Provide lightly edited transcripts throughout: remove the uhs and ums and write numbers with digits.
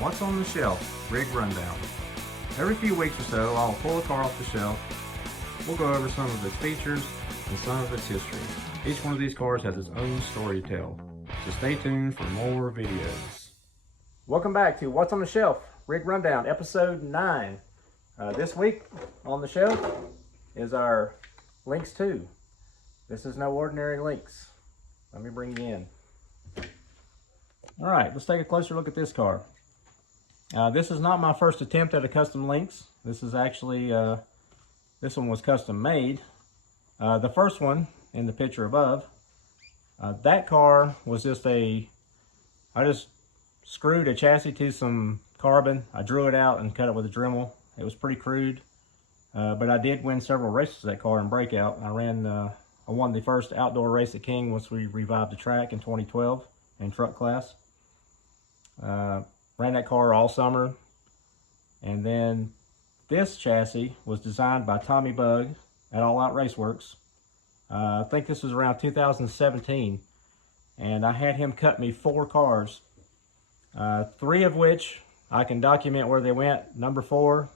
What's on the Shelf Rig Rundown. Every few weeks or so, I'll pull a car off the shelf. We'll go over some of its features and some of its history. Each one of these cars has its own story to tell, so stay tuned for more videos. Welcome back to What's on the Shelf Rig Rundown, episode 9. This week on the shelf is our Lynx2. This is no ordinary Lynx. Let me bring you in. All right, let's take a closer look at this car. This is not my first attempt at a custom Lynx. This is actually, this one was custom made. The first one in the picture above, that car was just I just screwed a chassis to some carbon. I drew it out and cut it with a Dremel. It was pretty crude, but I did win several races with that car in breakout. I won the first outdoor race at King once we revived the track in 2012 in truck class. Ran that car all summer, and then this chassis was designed by Tommy Bug at All Out Raceworks. I think this was around 2017, and I had him cut me 4 cars, 3 of which I can document where they went. Number 4,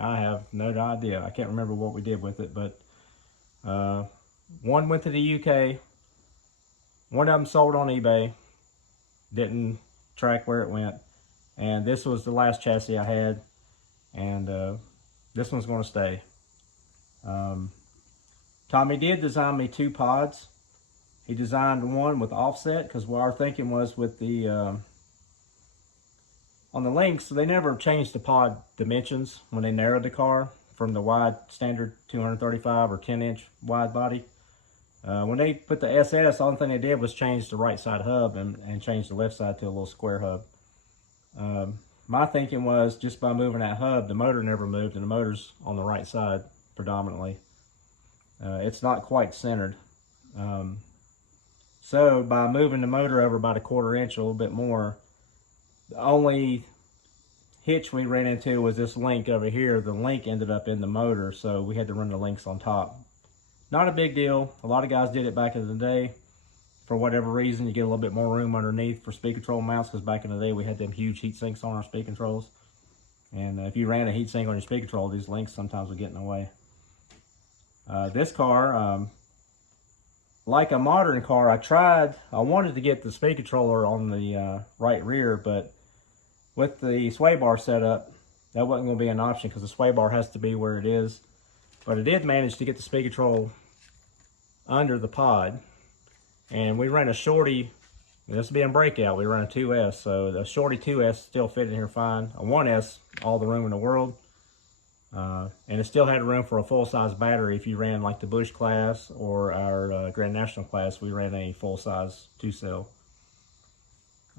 I have no idea. I can't remember what we did with it, but one went to the UK, one of them sold on eBay, didn't track where it went. And this was the last chassis I had, and this one's going to stay. Tommy did design me 2 pods. He designed one with offset, because what our thinking was with the on the Lynx, they never changed the pod dimensions when they narrowed the car from the wide standard 235 or 10-inch wide body. When they put the SS, the only thing they did was change the right side hub and change the left side to a little square hub. My thinking was, just by moving that hub, the motor never moved, and the motor's on the right side predominantly. It's not quite centered. So by moving the motor over about a 1/4 inch, a little bit more, the only hitch we ran into was this link over here. The link ended up in the motor, so we had to run the links on top. Not a big deal. A lot of guys did it back in the day. For whatever reason, you get a little bit more room underneath for speed control mounts, because back in the day we had them huge heat sinks on our speed controls. And if you ran a heat sink on your speed control, these links sometimes would get in the way. This car, like a modern car, I wanted to get the speed controller on the right rear, but with the sway bar setup, that wasn't going to be an option, because the sway bar has to be where it is. But I did manage to get the speed control under the pod. And we ran a shorty, this being breakout, we ran a 2S, so the shorty 2S still fit in here fine. A 1S, all the room in the world. And it still had room for a full-size battery if you ran like the Bush class or our Grand National class. We ran a full-size 2-cell.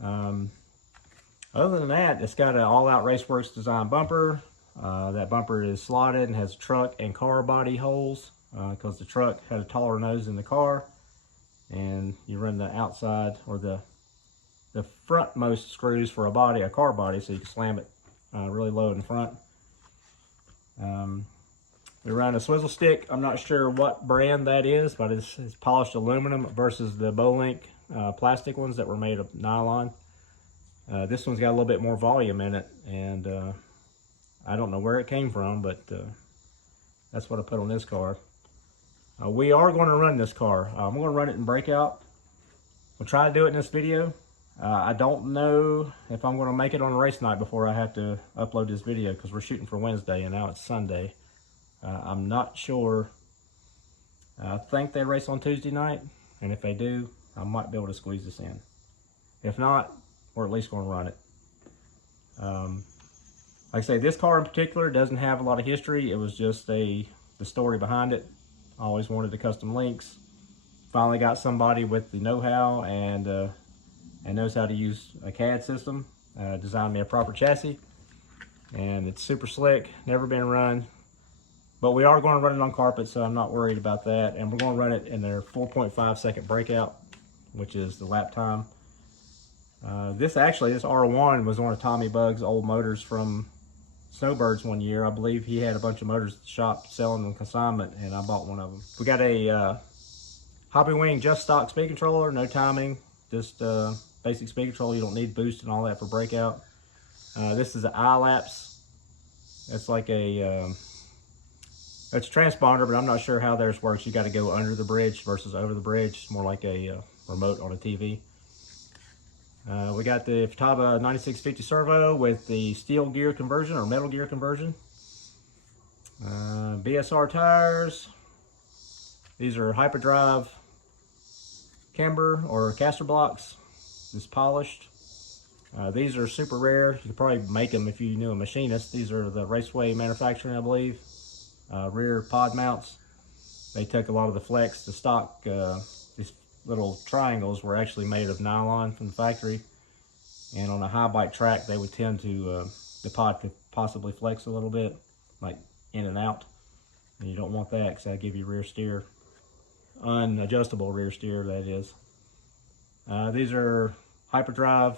Other than that, it's got an All Out Raceworks design bumper. That bumper is slotted and has truck and car body holes, because the truck had a taller nose than the car. And you run the outside or the frontmost screws for a car body, so you can slam it really low in front. We run a swizzle stick. I'm not sure what brand that is, but it's polished aluminum versus the Bowlink plastic ones that were made of nylon. This one's got a little bit more volume in it, and I don't know where it came from, but that's what I put on this car. We are going to run this car. I'm going to run it in breakout. We'll try to do it in this video. I don't know if I'm going to make it on a race night before I have to upload this video, because we're shooting for Wednesday and now it's Sunday. I'm not sure. I think they race on Tuesday night, and if they do, I might be able to squeeze this in. If not, we're at least going to run it. Like I say, this car in particular doesn't have a lot of history. It was just the story behind it. I always wanted a custom Lynx. Finally got somebody with the know-how and knows how to use a CAD system. Designed me a proper chassis, and it's super slick, never been run. But we are going to run it on carpet, so I'm not worried about that. And we're going to run it in their 4.5 second breakout, which is the lap time. This R1 was one of Tommy Bug's old motors from Snowbirds one year. I believe he had a bunch of motors at the shop selling them consignment, and I bought one of them. We got a Hobby Wing just stock speed controller, no timing, just basic speed control. You don't need boost and all that for breakout. This is an eye-lapse. It's like a it's a transponder, but I'm not sure how theirs works. You got to go under the bridge versus over the bridge. It's more like a remote on a TV. We got the Futaba 9650 servo with the steel gear conversion or metal gear conversion. BSR tires. These are hyperdrive camber or caster blocks. Just polished. These are super rare. You could probably make them if you knew a machinist. These are the Raceway manufacturing, I believe. Rear pod mounts. They took a lot of the flex. The stock, these little triangles were actually made of nylon from the factory. And on a high bike track, they would tend to, the pod could possibly flex a little bit, like in and out. And you don't want that because that'll give you rear steer. Unadjustable rear steer, that is. These are hyperdrive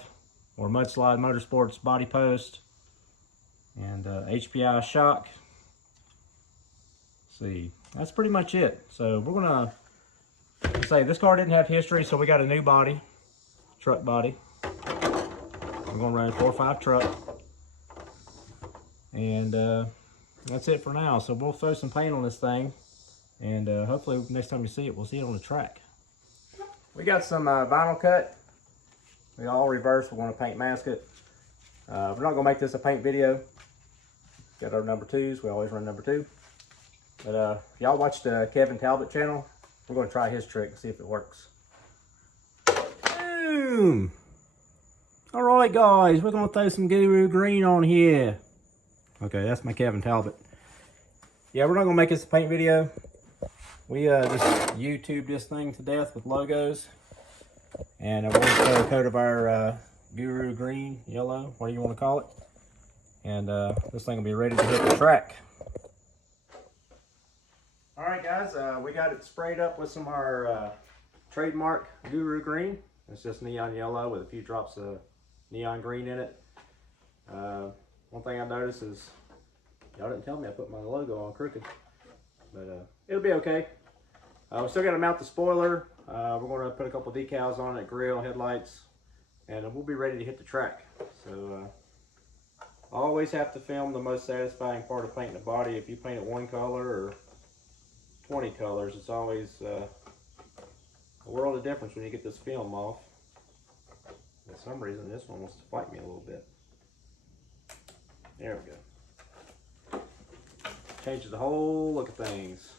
or mudslide motorsports body post and HPI shock. Let's see, that's pretty much it. So we're gonna say this car didn't have history, so we got a new body, truck body. I'm gonna run a 4.5 truck, and that's it for now. So we'll throw some paint on this thing, and hopefully next time you see it, we'll see it on the track. We got some vinyl cut. We all reverse. We're going to paint mask it. We're not going to make this a paint video. Got our number 2s. We always run number 2. But if y'all watched Kevin Talbot channel, we're going to try his trick and see if it works. Boom! All right, guys, we're going to throw some Guru Green on here. Okay, that's my Kevin Talbot. Yeah, we're not going to make this a paint video. We just YouTube this thing to death with logos. And we're going to throw a coat of our Guru Green, yellow, what do you want to call it. And this thing will be ready to hit the track. All right, guys, we got it sprayed up with some of our trademark Guru Green. It's just neon yellow with a few drops of neon green in it. One thing I noticed is, y'all didn't tell me I put my logo on crooked, but it'll be okay. We still got to mount the spoiler. We're going to put a couple decals on it, grill, headlights, and we'll be ready to hit the track. So always have to film the most satisfying part of painting the body. If you paint it one color or 20 colors, it's always a world of difference when you get this film off. For some reason, this one wants to fight me a little bit. There we go. Changes the whole look of things.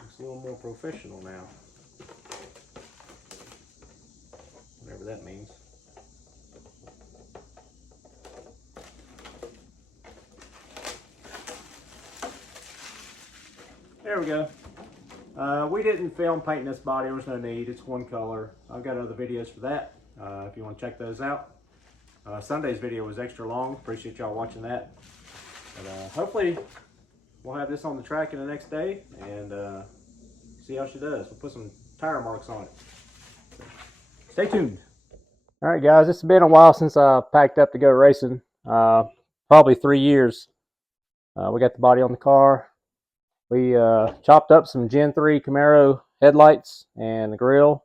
Looks a little more professional now. Whatever that means. There we go. We didn't film painting this body. There's no need. It's one color. I've got other videos for that if you want to check those out. Sunday's video was extra long. Appreciate y'all watching that. But hopefully we'll have this on the track in the next day and see how she does. We'll put some tire marks on it. So, stay tuned. All right, guys. It's been a while since I packed up to go racing. Probably 3 years. We got the body on the car. We chopped up some Gen 3 Camaro headlights and the grill.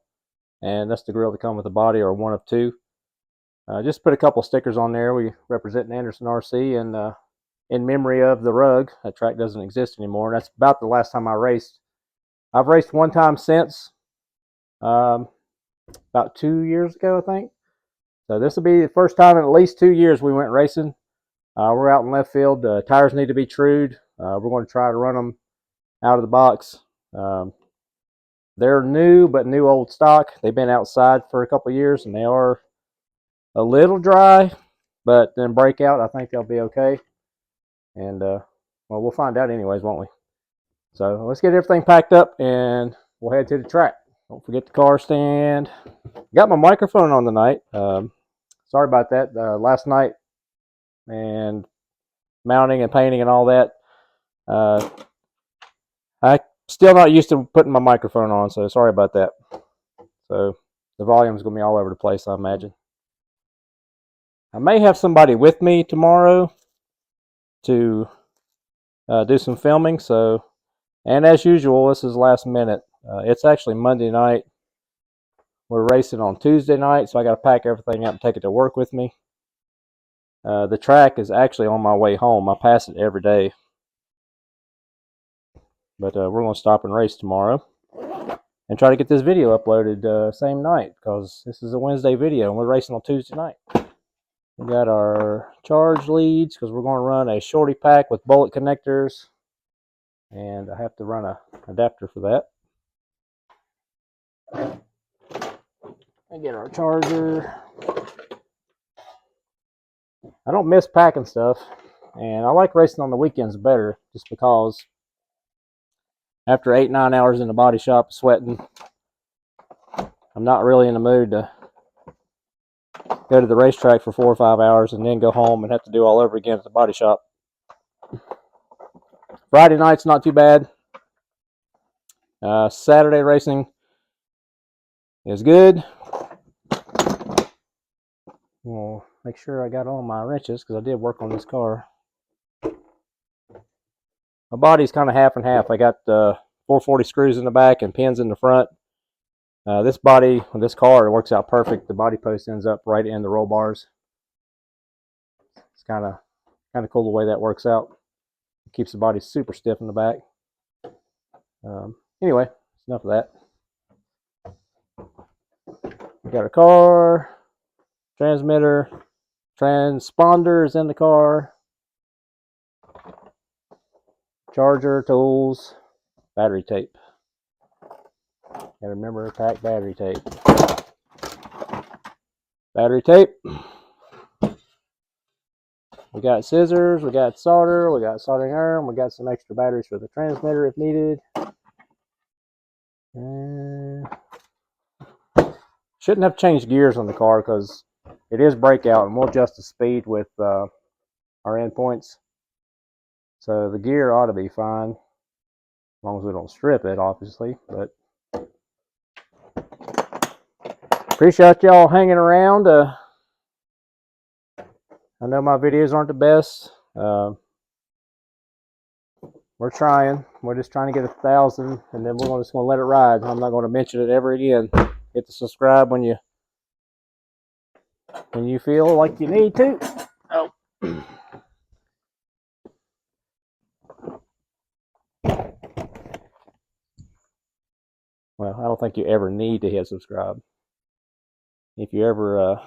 And that's the grill that come with the body, or one of two. Just put a couple stickers on there. We representing Anderson RC, and in memory of the rug. That track doesn't exist anymore. That's about the last time I raced. I've raced one time since, about 2 years ago, I think. So this will be the first time in at least 2 years we went racing. We're out in left field. Tires need to be trued. We're going to try to run them out of the box. They're new, but new old stock. They've been outside for a couple years, and they are a little dry, but then breakout, I think they'll be okay. And well, we'll find out anyways, won't we? So let's get everything packed up and we'll head to the track. Don't forget the car stand. Got my microphone on tonight. Sorry about that. Last night and mounting and painting and all that. I still not used to putting my microphone on, so sorry about that. So the volume's gonna be all over the place, I imagine. I may have somebody with me tomorrow to do some filming. So, and as usual, this is last minute. It's actually Monday night. We're racing on Tuesday night, so I got to pack everything up and take it to work with me. The track is actually on my way home. I pass it every day. But we're going to stop and race tomorrow and try to get this video uploaded same night, because this is a Wednesday video and we're racing on Tuesday night. We got our charge leads because we're going to run a shorty pack with bullet connectors, and I have to run an adapter for that. And get our charger. I don't miss packing stuff, and I like racing on the weekends better, just because after 8-9 hours in the body shop sweating, I'm not really in the mood to go to the racetrack for 4 or 5 hours and then go home and have to do all over again at the body shop. Friday night's not too bad. Saturday racing is good. We'll make sure I got all my wrenches, because I did work on this car. My body's kind of half and half. I got 440 screws in the back and pins in the front. This body, this car, it works out perfect. The body post ends up right in the roll bars. It's kind of cool the way that works out. It keeps the body super stiff in the back. Anyway, enough of that. We got a car, transmitter, transponder is in the car. Charger, tools, battery tape. Gotta remember to pack battery tape. Battery tape. We got scissors, we got solder, we got soldering iron, we got some extra batteries for the transmitter if needed. And shouldn't have changed gears on the car because it is breakout, and we'll adjust the speed with our endpoints. So the gear ought to be fine, as long as we don't strip it, obviously. But appreciate y'all hanging around. I know my videos aren't the best. We're trying. We're just trying to get 1,000, and then we're just going to let it ride. I'm not going to mention it ever again. Hit the subscribe when you feel like you need to. Oh. Well, I don't think you ever need to hit subscribe. If you ever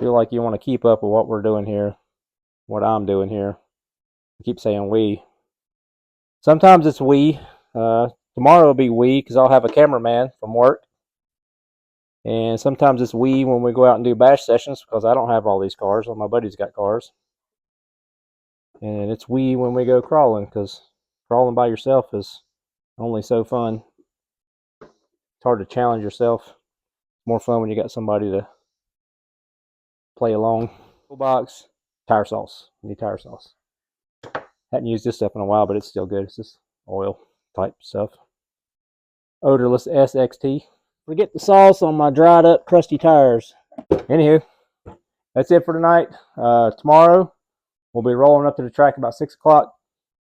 feel like you want to keep up with what we're doing here, what I'm doing here, I keep saying we. Sometimes it's we. Tomorrow will be we, because I'll have a cameraman from work. And sometimes it's we when we go out and do bash sessions, because I don't have all these cars. All my buddies got cars. And it's we when we go crawling, because crawling by yourself is only so fun. It's hard to challenge yourself. It's more fun when you got somebody to play along. Toolbox, tire sauce. You need tire sauce. Hadn't used this stuff in a while, but it's still good. It's just oil type stuff. Odorless SXT. Forget the sauce on my dried up crusty tires. Anywho, that's it for tonight. Tomorrow we'll be rolling up to the track about 6 o'clock,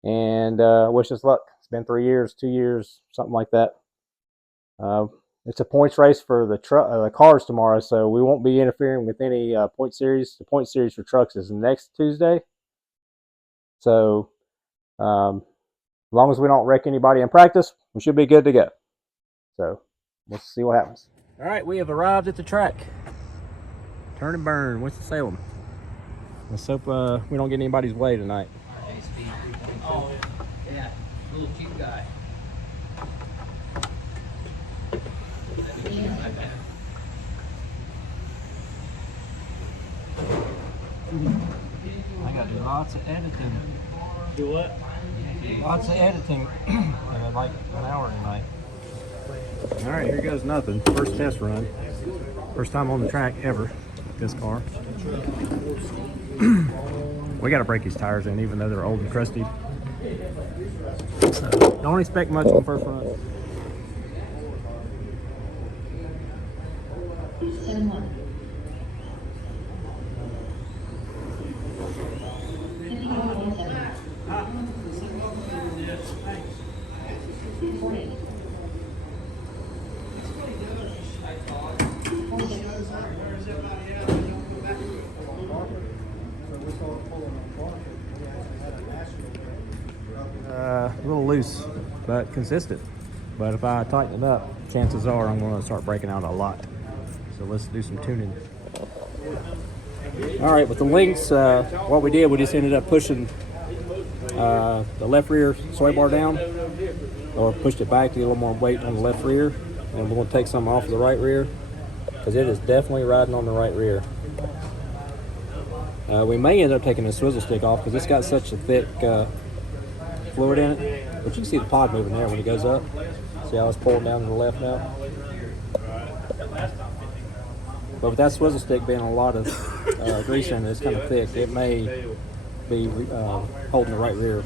and wish us luck. It's been 3 years, 2 years, something like that. It's a points race for the cars tomorrow, so we won't be interfering with any point series. The point series for trucks is next Tuesday. So as long as we don't wreck anybody in practice, we should be good to go. So we'll see what happens. All right, we have arrived at the track. Turn and burn, Winston-Salem. Let's hope we don't get in anybody's way tonight. Oh, yeah, little cute guy. I got lots of editing. Do what? Lots of editing in like an hour tonight. All right, here goes nothing. First test run. First time on the track ever. This car. We got to break these tires in, even though they're old and crusty. So don't expect much on first run. loose, but consistent. But if I tighten it up, chances are I'm going to start breaking out a lot. So let's do some tuning. All right, with the Lynx, what we did, we just ended up pushing the left rear sway bar down, or pushed it back to get a little more weight on the left rear. And we're going to take some off of the right rear, because it is definitely riding on the right rear. We may end up taking the swizzle stick off because it's got such a thick fluid in it. But you can see the pod moving there when it goes up. See how it's pulling down to the left now? But with that swizzle stick being a lot of grease in it, it's kind of thick. It may be holding the right rear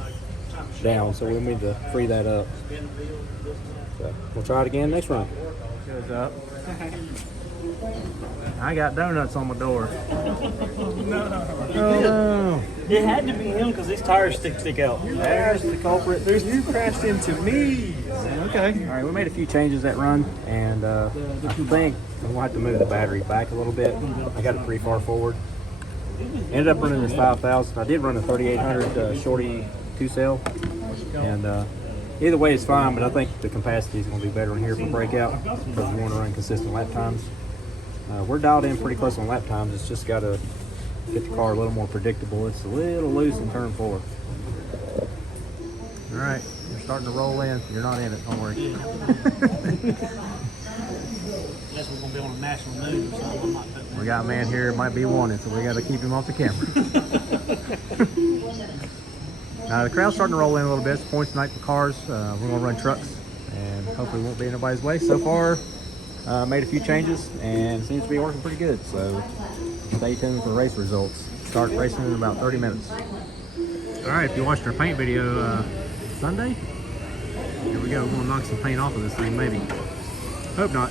down, so we need to free that up. So we'll try it again next run. Goes up. I got donuts on my door. No. It had to be him because these tires stick out. There's the culprit. You crashed into me. Okay. All right, we made a few changes that run, and I think I'm gonna have to move the battery back a little bit. I got it pretty far forward. Ended up running this 5,000. I did run a 3,800 Shorty 2-cell, and either way it's fine. But I think the capacity is gonna be better in here for breakout because we want to run consistent lap times. We're dialed in pretty close on lap times. It's just got to get the car a little more predictable. It's a little loose in turn 4. All right, you're starting to roll in. You're not in it, don't worry. Unless we're going to be on a national news or something. I'm not putting We got a man here, might be wanted, so we got to keep him off the camera. Now the crowd's starting to roll in a little bit. It's points tonight for cars. We're going to run trucks, and hopefully we won't be in anybody's way. So far, made a few changes, and it seems to be working pretty good. So stay tuned for race results. Start racing in about 30 minutes. All right, if you watched our paint video Sunday, here we go. We're going to knock some paint off of this thing, maybe. Hope not.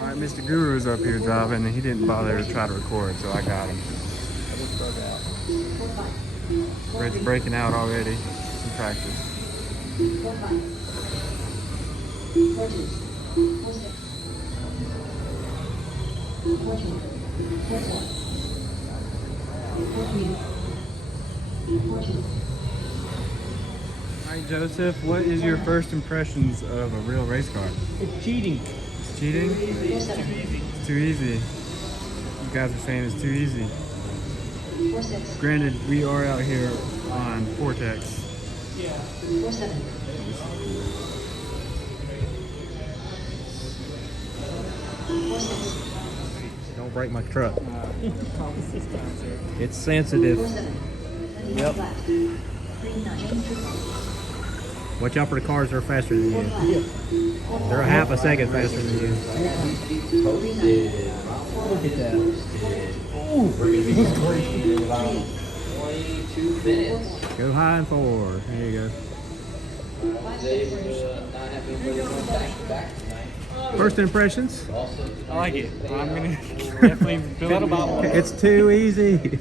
All right, Mr. Guru's up here driving, and he didn't bother to try to record, so I got him. Red's breaking out already in practice. All right, Joseph, what is your first impressions of a real race car? It's cheating. It's cheating? It's too easy. It's too easy. You guys are saying it's too easy. Granted, we are out here on Vortex. Yeah. Don't break my truck. It's sensitive. Yep. Watch out for the cars that are faster than you. They're a half a second faster than you. Look at that. Ooh. 22 minutes. Go high and forward. There you go. They were not having anybody going back to back tonight. First impressions? Also, I like it. I'm going to definitely build about one. It's too easy.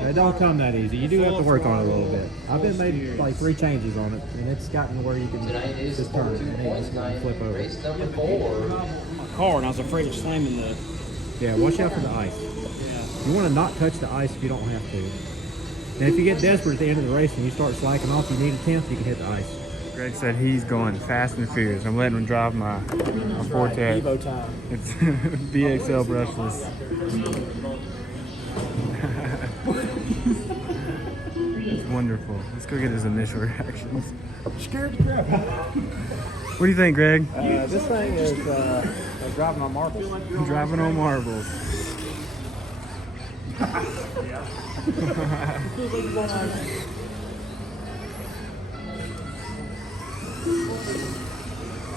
It don't come that easy. You do have to work on it a little bit. I've been made like 3 changes on it, and it's gotten where you can tonight is just turn it and then points just kind of night. flip over. Race number 4. My car, and I was afraid of slamming the. Yeah, watch out for the ice. Yeah. You want to not touch the ice if you don't have to. And if you get desperate at the end of the race and you start slacking off, you need a 10th, you can hit the ice. Greg said he's going fast and furious. I'm letting him drive my Vortex. Evo time. It's BXL brushless. It's wonderful. Let's go get his initial reactions. Scared the crap out. What do you think, Greg? This thing is driving on marbles. Driving on marbles.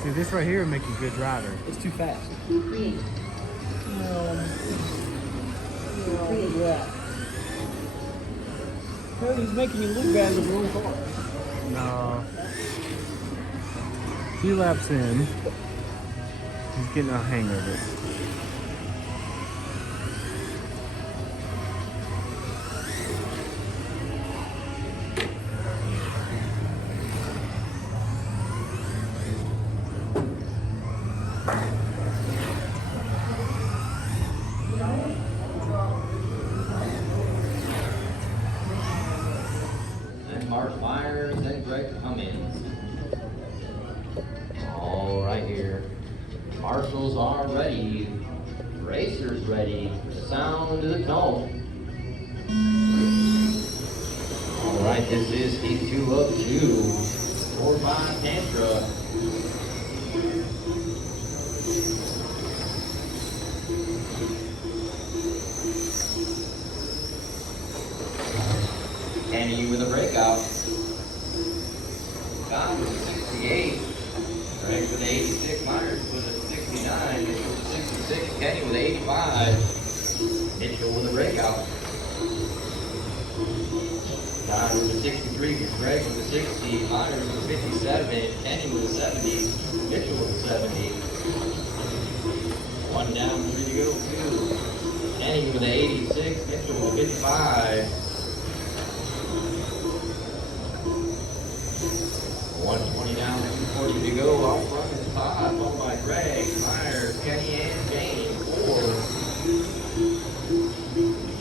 See, this right here would make you a good driver. It's too fast. Well, he's making you look bad in the wrong car. No. A few laps in, he's getting a hang of it. Marshals are ready. Racers ready. Sound to the tone. All right, this is heat 2 of 2. Scored by Tantra. Kenny with a breakout. Scott with a 68. Greg with a 86. Myers with a 69. Mitchell with a 66. Kenny with a 85. Mitchell with a breakout. Scott with a 63. Greg with a 60. Myers with a 57. Kenny with a 70. Mitchell with a 70. One down, 3 to go. 2. Kenny with a 86. Mitchell with a 55. 120 down, 240 to go. Out front is Todd, followed by Greg, Myers, Kenny, and James. 4.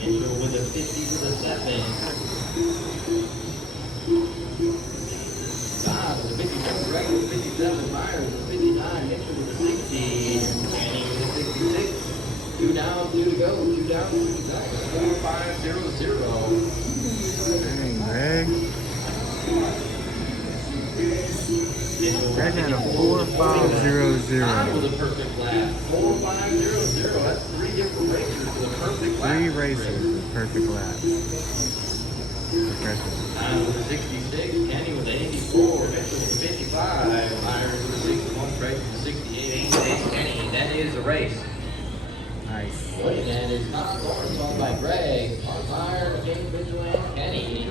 Mitchell with a 50 with a 7. Todd with a 57, Greg with a 57, Myers with a 59, Mitchell with a 60, Kenny with a 66. 2 down, 2 to go. 2 down, 2 to go. 4-5-0-0. Dang, Greg. Greg had a 4-5-0-0. With a perfect lap. 4-5-0-0. That's 3 different racers with a perfect lap. 3 racers with perfect laps. Impressive. With a 66, Kenny with a 84, Mitchell with a 55, Myers with a 61, Craig with a 68, and Kenny. That is a race. Nice. Good, and it's not Lawrence, followed by Greg, Myers, James, Mitchell, and Kenny.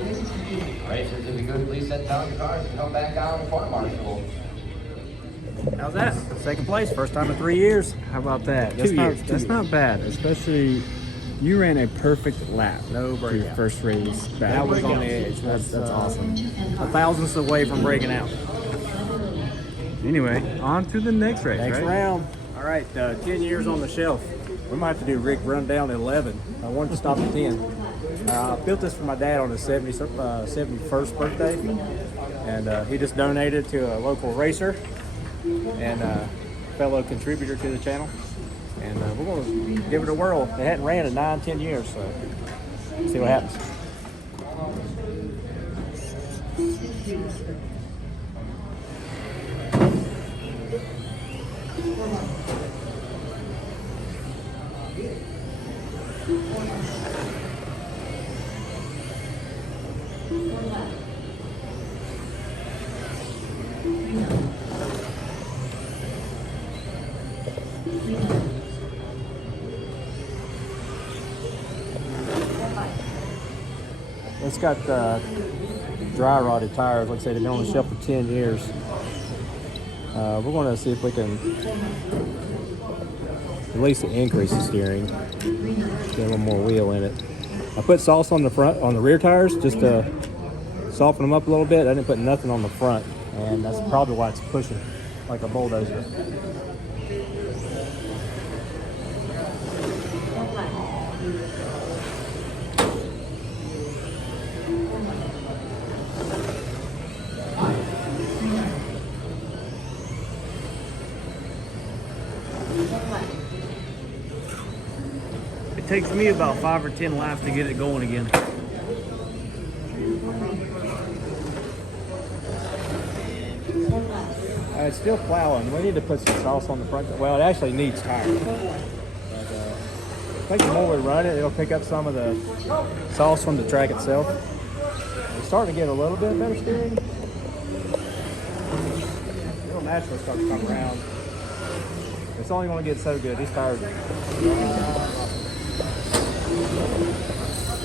Racers, if you could, please set down your cars and come back out in front, Marshall. How's that? Second place, first time in 3 years. How about that? 2 years. That's not bad, especially you ran a perfect lap. No to your breakout. first race back. That was on the edge. That's awesome. A thousandth away from breaking out. Anyway, on to the next race, Next right? round. All right, 10 years on the shelf. We might have to do Rick run down at 11. I wanted to stop at 10. I built this for my dad on his 71st birthday, and he just donated to a local racer and fellow contributor to the channel. And we're going to give it a whirl. They hadn't ran in 9-10 years, so see what happens. It's got dry rotted tires. Like I said, they've been on the shelf for 10 years. We're going to see if we can at least increase the steering. Get a little more wheel in it. I put sauce on the front, on the rear tires, just to soften them up a little bit. I didn't put nothing on the front, and that's probably why it's pushing like a bulldozer. It takes me about 5 or 10 laps to get it going again. It's still plowing. We need to put some sauce on the front. Well, it actually needs tires. But, I think the more we run it, it'll pick up some of the sauce from the track itself. It's starting to get a little bit better steering. It'll naturally start to come around. It's only going to get so good. These tires.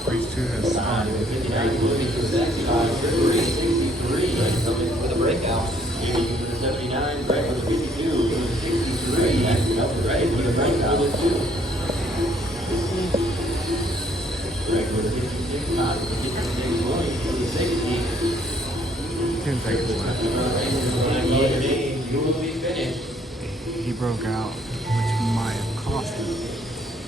Race 2 has started. With a breakout. With a 79, Greg with a 52, with a 63, that's Greg with a breakout with a 2. Greg with a 56, Todd with a 56, Williams with a 60. 10 seconds left. James, you will be finished. He broke out, which might have cost him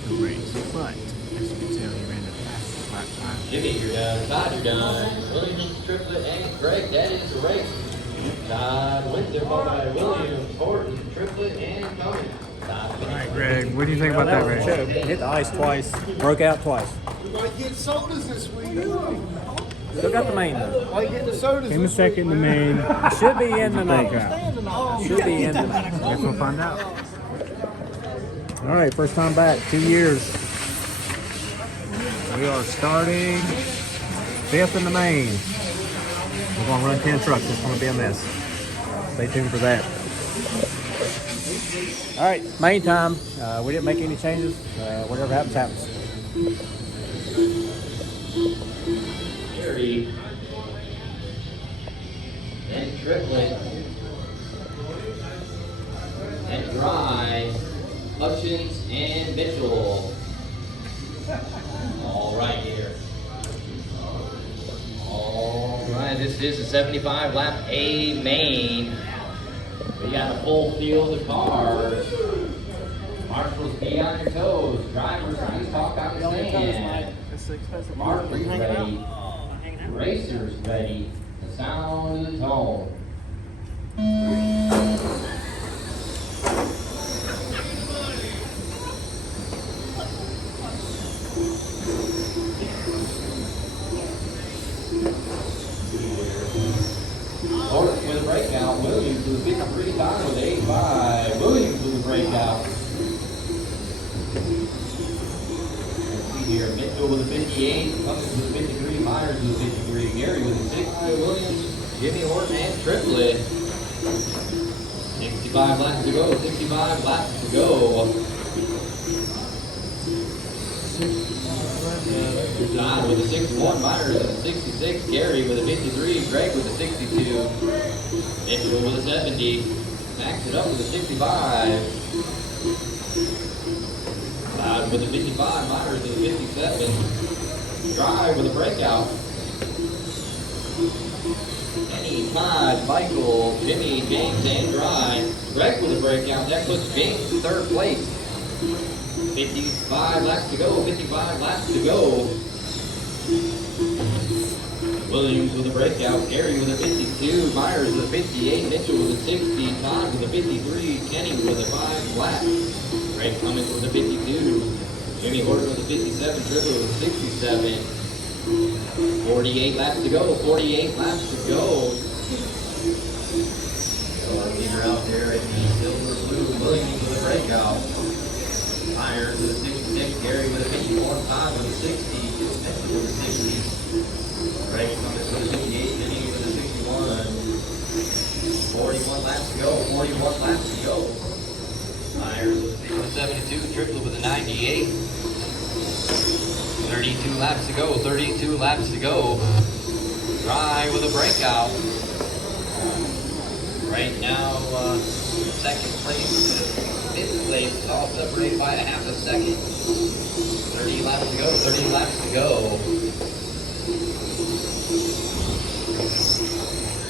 the race, but as you can tell, he ran the fastest lap time. Jimmy, you're done. Todd, you're done. Williams, Triplet, and Greg, that is the race. Todd wins there, followed by Williams, Horton, Triplet, and Cummings. What do you think about that, Ray? Choke. Hit the ice twice, broke out twice. We might get sodas this week. Still got the main though. Might get the sodas In the this week. second, the main. Should be in the Broke main. out. Should be in the main. Guess we'll find out. All right, first time back, 2 years. We are starting. 5th in the main. We're gonna run 10 trucks. It's gonna be a mess. Stay tuned for that. All right, main time. We didn't make any changes. Whatever happens, happens. Gary. And triplet. And dry. Hutchins and Mitchell. All right here. All right, this is the 75 lap A main. We got a full field of cars. Marshals, be on your toes. Drivers, please talk out the stand. Marshals ready. Racers ready. The sound of the tone. Orton with a breakout. Williams with a 53 time with 85. Williams with a breakout. Let's see here. Mitchell with a 58. Cummings with a 53. Myers with a 53. Gary with a 60. Williams, Jimmy Horton, and Triplett. 65 laps to go. 65 laps to go. Todd with a 61, Myers with a 66, Gary with a 53, Greg with a 62, Mitchell with a 70, Max it up with a 65, Todd with a 55, Myers with a 57, Dry with a breakout, Kenny, Todd, Michael, Jimmy, James, and Dry, Greg with a breakout, that puts James in 3rd place. 55 laps to go, 55 laps to go. Williams with a breakout, Gary with a 52, Myers with a 58, Mitchell with a 60, Todd with a 53, Kenny with a 5 lap, Greg Cummings with a 52, Jimmy Horton with a 57, Tripper with a 67, 48 laps to go, 48 laps to go. Leader out there in the silver blue, Williams with a breakout. Myers with a 66, Gary with a 51, Todd with a 60, Mitchell with a 60, Greg Cummings with a 58, Kenny with a 61, 41 laps to go, 41 laps to go. Myers with a 72, Triplett with a 98, 32 laps to go, 32 laps to go. Dry with a breakout. Right now, 2nd place to 5th place is all separated by a half a second. 30 laps to go, 30 laps to go.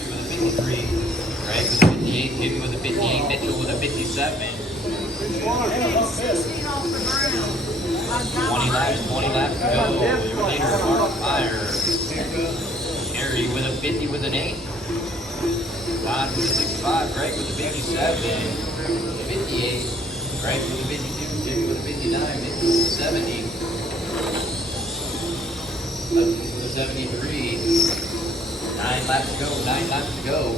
With a 53, Greg with a 58, Jimmy with a 58, Mitchell with a 57. 20 laps to go. Your leader, Mark Myers. Gary with a 50 with an 8. Todd with a 65, Greg with a 57, 58, Greg with a 52, Jimmy with a 59, Mitchell with a 70, Hudson with a 73, 9 laps to go, 9 laps to go.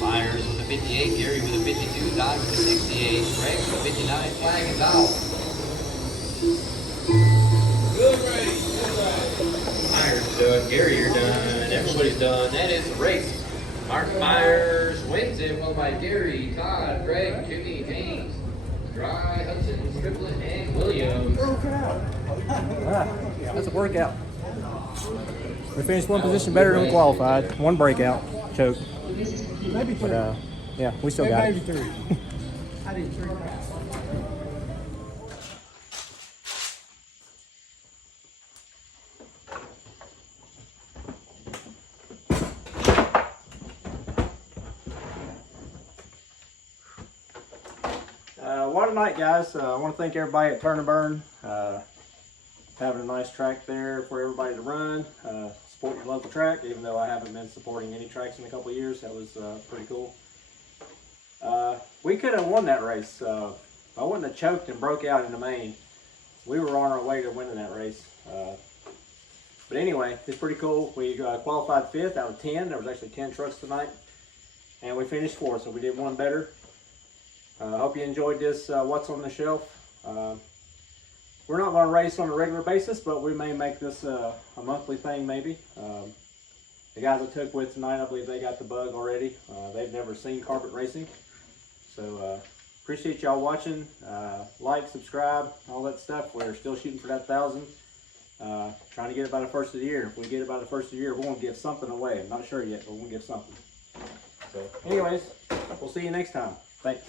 Myers with a 58, Gary with a 52, Todd with a 68, Greg with a 59, flag is out. Good race, good race. Myers done, Gary, you're done, everybody's done. That is the race. Mark Myers wins it, followed by Gary, Todd, Greg, Jimmy, James, Dry, Hudson, Triplett, and Williams. That's a workout. We finished one position better than we qualified. One breakout, choke. Maybe 3. But yeah, we still got Maybe it. 3. I did 3 laps. What a night, guys. I want to thank everybody at Turn and Burn. Having a nice track there for everybody to run. Support your local track, even though I haven't been supporting any tracks in a couple of years. That was pretty cool. We could have won that race. I wouldn't have choked and broke out in the main. We were on our way to winning that race. But anyway, it's pretty cool. We qualified 5th out of 10. There was actually 10 trucks tonight. And we finished 4th, so we did one better. I hope you enjoyed this What's on the Shelf. We're not going to race on a regular basis, but we may make this a monthly thing maybe. The guys I took with tonight, I believe they got the bug already. They've never seen carpet racing. So appreciate y'all watching. Like, subscribe, all that stuff. We're still shooting for that 1,000. Trying to get it by the 1st of the year. If we get it by the 1st of the year, we're going to give something away. I'm not sure yet, but we'll give something. So anyways, we'll see you next time. Thanks.